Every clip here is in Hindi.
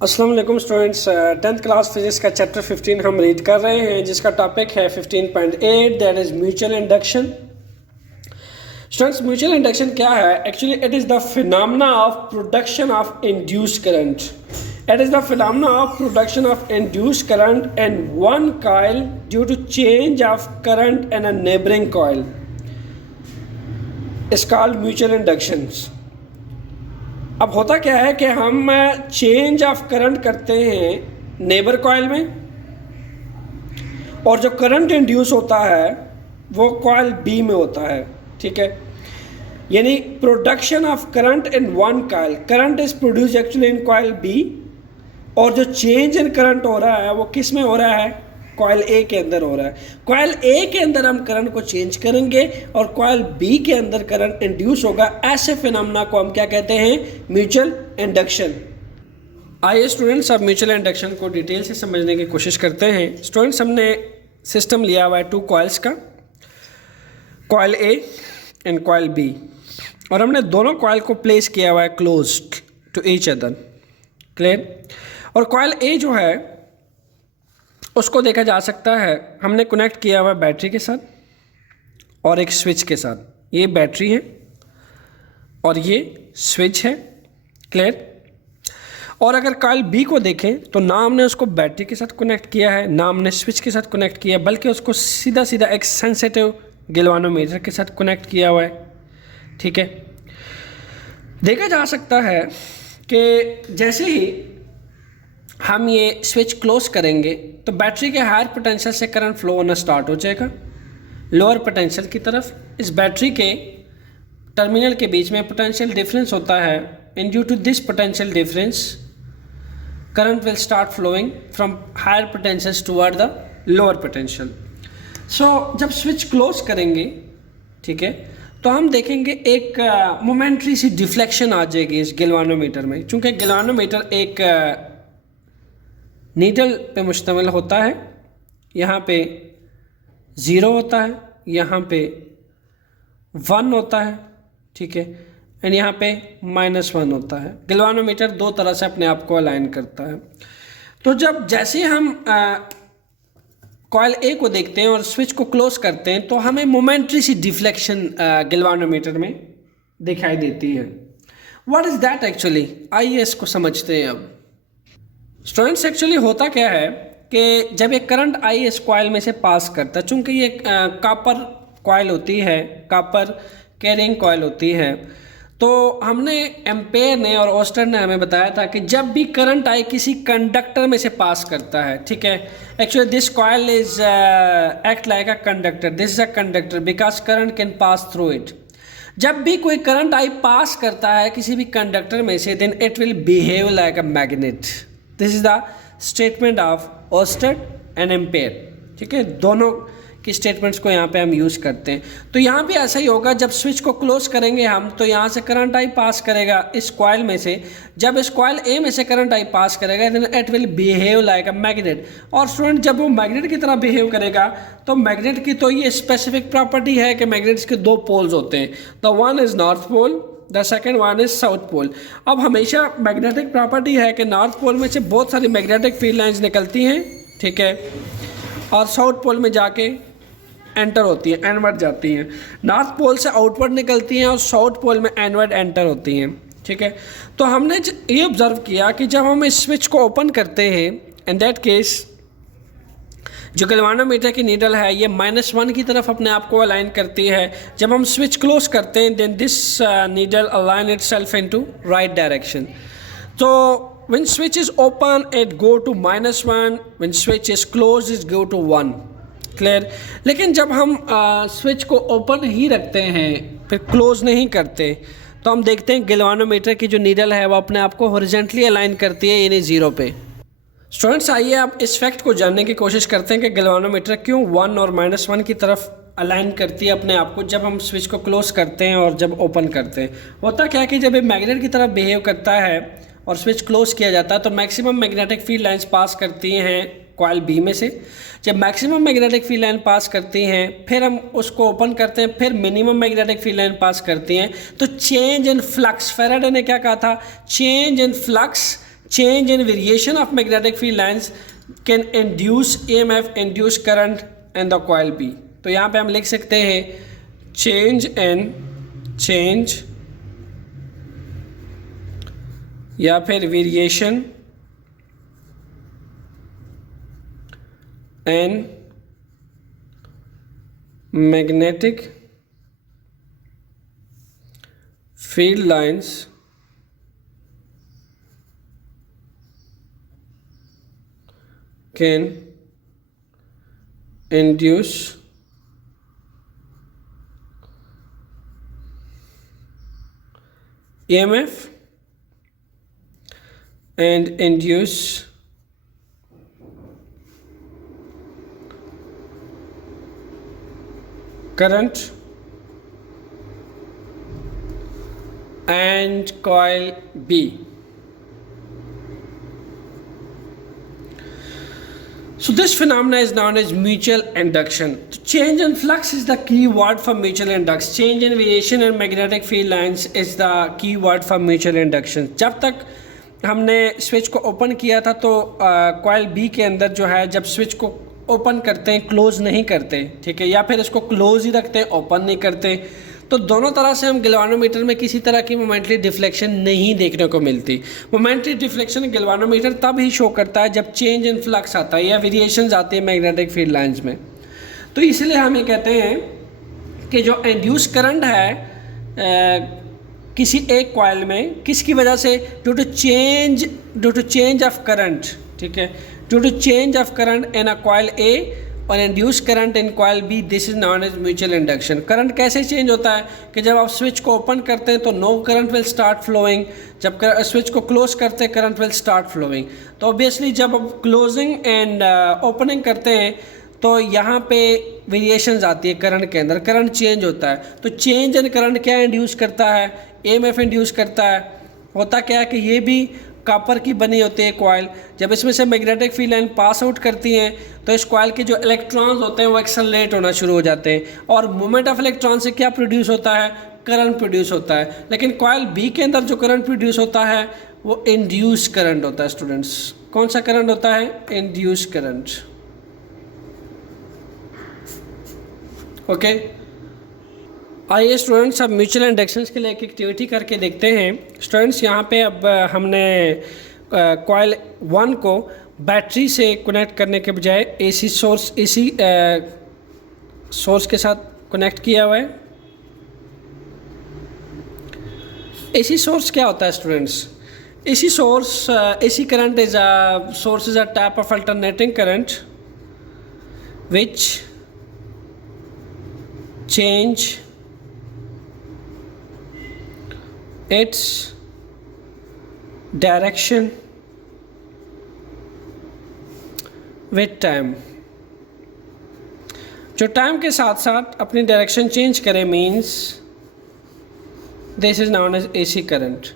अस्सलाम वालेकुम स्टूडेंट्स, 10th क्लास फिजिक्स का चैप्टर 15 हम रीड कर रहे हैं जिसका टॉपिक है 15.8 that is mutual induction. Students, mutual induction क्या है? Actually it is the phenomena of production of induced current. It is the phenomena of production of induced current in one coil due to change of current in a neighbouring coil is called mutual inductions. अब होता क्या है कि हम चेंज ऑफ करंट करते हैं नेबर कॉइल में, और जो करंट इंड्यूस होता है वो कॉइल बी में होता है। ठीक है, यानी production of current in one coil, current is produce actually in coil B, और जो चेंज इन करंट हो रहा है वो किस में हो रहा है? कॉइल ए के अंदर हो रहा है। कॉइल ए के अंदर हम करंट को चेंज करेंगे और कॉइल बी के अंदर करंट इंड्यूस होगा। ऐसे फिनोमेना को हम क्या कहते हैं? Mutual induction. आइए स्टूडेंट्स, अब म्यूचुअल इंडक्शन को डिटेल से समझने की कोशिश करते हैं। स्टूडेंट्स, हमने सिस्टम लिया हुआ है 2 कॉइल्स का, coil A and coil B, और हमने दोनों कॉइल को प्लेस किया हुआ है closed to each other. Clear? और कॉइल ए जो है उसको देखा जा सकता है, हमने कनेक्ट किया हुआ बैटरी के साथ और एक स्विच के साथ। ये बैटरी है और ये स्विच है। क्लियर? और अगर कॉइल बी को देखें तो ना हमने उसको बैटरी के साथ कनेक्ट किया है, ना हमने स्विच के साथ कनेक्ट किया है, बल्कि उसको सीधा सीधा एक सेंसिटिव गैल्वानोमीटर के साथ कनेक्ट किया हुआ है। ठीक है, देखा जा सकता है कि जैसे ही हम ये स्विच क्लोज करेंगे तो बैटरी के हायर पोटेंशियल से करंट फ्लो होना स्टार्ट हो जाएगा लोअर पोटेंशियल की तरफ। इस बैटरी के टर्मिनल के बीच में पोटेंशियल डिफरेंस होता है, and due to this potential difference current will start flowing from higher potential toward the lower potential. So जब स्विच क्लोज करेंगे, ठीक है, तो हम देखेंगे एक मोमेंट्री सी डिफ्लेक्शन आ जाएगी इस गैल्वानोमीटर में। चूँकि गैल्वानोमीटर एक नीडल पे मुश्तमिल होता है, यहाँ पे 0 होता है, यहाँ पे 1 होता है, ठीक है, एंड यहाँ पे -1 होता है। गैल्वानोमीटर 2 तरह से अपने आप को अलाइन करता है। तो जब जैसे हम कॉइल ए को देखते हैं और स्विच को क्लोज करते हैं तो हमें मोमेंट्री सी डिफ्लेक्शन गैल्वानोमीटर में दिखाई देती है। What is that actually? आइए इसको समझते हैं। अब स्टूडेंट्स, एक्चुअली होता क्या है कि जब एक करंट आई इस कॉइल में से पास करता है, चूँकि ये कॉपर कॉइल होती है, कॉपर कैरिंग कॉइल होती है, तो हमने एम्पेयर ने और ओस्टर ने हमें बताया था कि जब भी करंट आई किसी कंडक्टर में से पास करता है, ठीक है, actually this coil is act like a conductor, this is a conductor because current can pass through it. जब भी कोई करंट आई पास करता है किसी भी कंडक्टर में से, then it will behave like a magnet. This is the statement of ओस्टर एंड एम्पेयर। ठीक है, दोनों की स्टेटमेंट्स को यहाँ पे हम यूज़ करते हैं। तो यहाँ भी ऐसा ही होगा, जब स्विच को क्लोज करेंगे हम तो यहाँ से करंट आई पास करेगा इस कॉइल में से। जब इस कॉइल ए में से करंट आई पास करेगा then it will behave like a magnet. और स्टूडेंट, जब वो मैग्नेट की तरह बिहेव करेगा तो मैग्नेट की तो ये स्पेसिफिक प्रॉपर्टी है कि मैग्नेट्स के 2 पोल्स होते हैं, the one is north pole, the second one is south pole. अब हमेशा मैग्नेटिक प्रॉपर्टी है कि नॉर्थ पोल में से बहुत सारी मैग्नेटिक फील्ड लाइंस निकलती हैं, ठीक है, और साउथ पोल में जाके एंटर होती हैं, एनवर्ड जाती हैं। नॉर्थ पोल से आउटवर्ड निकलती हैं और साउथ पोल में एनवर्ड एंटर होती हैं। ठीक है, तो हमने ये ऑब्जर्व किया कि जब हम इस स्विच को ओपन करते हैं, इन दैट केस जो गैल्वानोमीटर की नीडल है ये -1 की तरफ अपने आप को अलाइन करती है। जब हम स्विच क्लोज करते हैं then this needle align itself into right direction. तो when switch is open it go to -1, when switch is close it go to 1। Clear? लेकिन जब हम स्विच को ओपन ही रखते हैं फिर क्लोज नहीं करते तो हम देखते हैं गैल्वानोमीटर की जो नीडल है वो अपने आप को हॉरिजॉन्टली अलाइन करती है, यानी 0 पे। स्टूडेंट्स, आइए आप इस फैक्ट को जानने की कोशिश करते हैं कि गैल्वानोमीटर क्यों 1 और -1 की तरफ अलाइन करती है अपने आप को जब हम स्विच को क्लोज करते हैं और जब ओपन करते हैं। होता क्या है कि जब ये मैग्नेट की तरफ बिहेव करता है और स्विच क्लोज किया जाता है तो maximum magnetic field lines pass करती हैं कॉइल बी में से। जब मैक्सिमम मैग्नेटिक फील्ड लाइन पास करती हैं फिर हम उसको ओपन करते हैं, फिर मिनिमम मैग्नेटिक फील्ड लाइन पास करती हैं, तो चेंज इन फ्लक्स, फैराडे ने क्या कहा था? Change in flux change in variation of magnetic field lines can induce EMF, induce current in the coil B. तो यहाँ पे हम लिख सकते हैं change या फिर variation in magnetic field lines can induce EMF and induce current and coil B. So this phenomena is known as mutual induction. Change in flux is the key word for mutual induction. Change in variation in magnetic field lines is the key word for mutual induction. जब तक हमने स्विच को ओपन किया था तो कॉइल बी के अंदर जो है, जब स्विच को ओपन करते हैं क्लोज नहीं करते, ठीक है, या फिर इसको क्लोज ही रखते हैं, ओपन नहीं करते, तो दोनों तरह से हम गैल्वानोमीटर में किसी तरह की मोमेंटरी डिफ्लेक्शन नहीं देखने को मिलती। मोमेंटरी डिफ्लेक्शन गैल्वानोमीटर तब ही शो करता है जब चेंज इन फ्लक्स आता है या वेरिएशंस आती है मैग्नेटिक फील्ड लाइंस में। तो इसलिए हम ये कहते हैं कि जो इंड्यूस करंट है किसी एक कॉइल में, किसकी वजह से, due to change of current, ठीक है, due to change of current in a coil A और induce current in coil B, this is known as mutual induction. Current कैसे चेंज होता है कि जब आप स्विच को ओपन करते हैं तो no current will start flowing, जब स्विच को क्लोज करते हैं करंट विल स्टार्ट फ्लोइंग। तो ऑब्वियसली जब आप क्लोजिंग एंड ओपनिंग करते हैं तो यहाँ पे वेरिएशंस आती है करंट के अंदर, करंट चेंज होता है। तो चेंज इन करंट क्या इंड्यूस करता है, EMF इंड्यूस करता है। होता क्या है कि ये भी कॉपर की बनी होती है कॉइल, जब इसमें से magnetic field line pass out करती हैं तो इस कॉइल के जो इलेक्ट्रॉन्स होते हैं वो एक्सेलरेट होना शुरू हो जाते हैं और मूवमेंट ऑफ इलेक्ट्रॉन से क्या प्रोड्यूस होता है, करंट प्रोड्यूस होता है। लेकिन कॉइल बी के अंदर जो करंट प्रोड्यूस होता है वो इंड्यूस करंट होता है। स्टूडेंट्स, कौन सा करंट होता है, इंड्यूस करंट। ओके, आइए स्टूडेंट्स अब म्यूचुअल इंडक्शंस के लिए एक एक्टिविटी करके देखते हैं। स्टूडेंट्स, यहाँ पे अब हमने कॉइल 1 को बैटरी से कनेक्ट करने के बजाय एसी सोर्स के साथ कनेक्ट किया हुआ है। एसी सोर्स क्या होता है students? AC current is a type of alternating current which change its direction with time। जो टाइम के साथ साथ अपनी डायरेक्शन चेंज करे means this is known as AC current.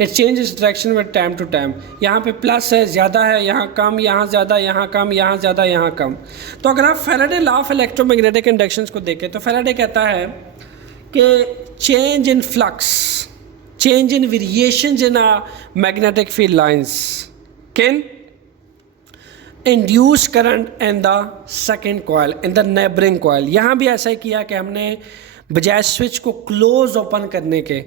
It changes direction with time to time. यहाँ पे प्लस है, ज़्यादा है, यहाँ कम, यहाँ ज़्यादा, यहाँ कम, यहाँ ज़्यादा, यहाँ कम। तो अगर आप Faraday law of electromagnetic inductions को देखें तो फैराडे कहता है कि change in flux, change in variations in a magnetic field lines can induce current in the second coil, in the neighbouring coil. यहाँ भी ऐसा ही किया कि हमने बजाय स्विच को क्लोज ओपन करने के,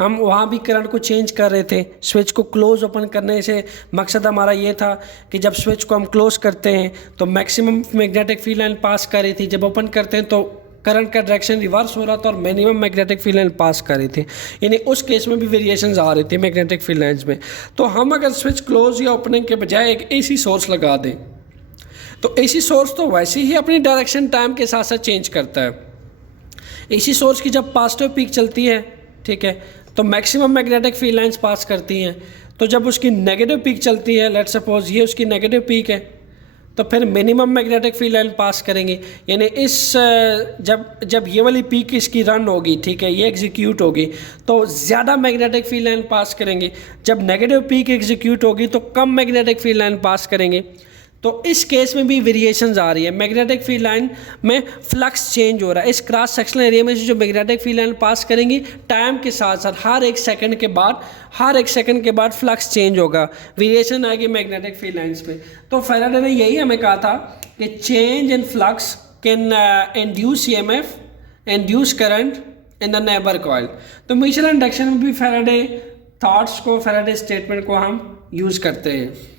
हम वहाँ भी करंट को चेंज कर रहे थे। स्विच को क्लोज ओपन करने से मकसद हमारा ये था कि जब स्विच को हम क्लोज करते हैं तो मैक्सिमम मैग्नेटिक फील्ड लाइन पास कर रही थी, जब ओपन करते हैं तो करंट का डायरेक्शन रिवर्स हो रहा था और मिनिमम मैग्नेटिक फील्ड लाइन पास कर रही थी। यानी उस केस में भी वेरिएशंस आ रही थी मैग्नेटिक फील्ड लाइंस में। तो हम अगर स्विच क्लोज या ओपनिंग के बजाय एक एसी सोर्स लगा दें तो एसी सोर्स तो वैसे ही अपनी डायरेक्शन टाइम के साथ साथ चेंज करता है। एसी सोर्स की जब पॉजिटिव पीक चलती है, ठीक है, तो maximum magnetic field lines pass करती हैं। तो जब उसकी नेगेटिव पीक चलती है, लेट्स सपोज ये उसकी नेगेटिव पीक है, तो फिर मिनिमम मैग्नेटिक फील्ड लाइन पास करेंगे। यानी इस जब ये वाली पीक इसकी रन होगी, ठीक है, ये एग्जीक्यूट होगी तो ज़्यादा मैग्नेटिक फील्ड लाइन पास करेंगे। जब नेगेटिव पीक एग्जीक्यूट होगी तो कम मैग्नेटिक फील्ड लाइन पास करेंगे। तो इस केस में भी वेरिएशंस आ रही है। मैग्नेटिक फील्ड लाइन में फ्लक्स चेंज हो रहा है। इस क्रॉस सेक्शनल एरिया में से जो मैग्नेटिक फील्ड लाइन पास करेंगी, टाइम के साथ साथ हर एक सेकंड के बाद फ्लक्स चेंज होगा, वेरिएशन आएगी मैग्नेटिक फील्ड लाइंस में। तो फैराडे ने यही हमें कहा था कि change in flux can induce EMF, induce current in the neighbour coil. तो म्यूचुअल इंडक्शन में भी फैराडे थॉट्स को, फैराडे स्टेटमेंट को हम यूज़ करते हैं।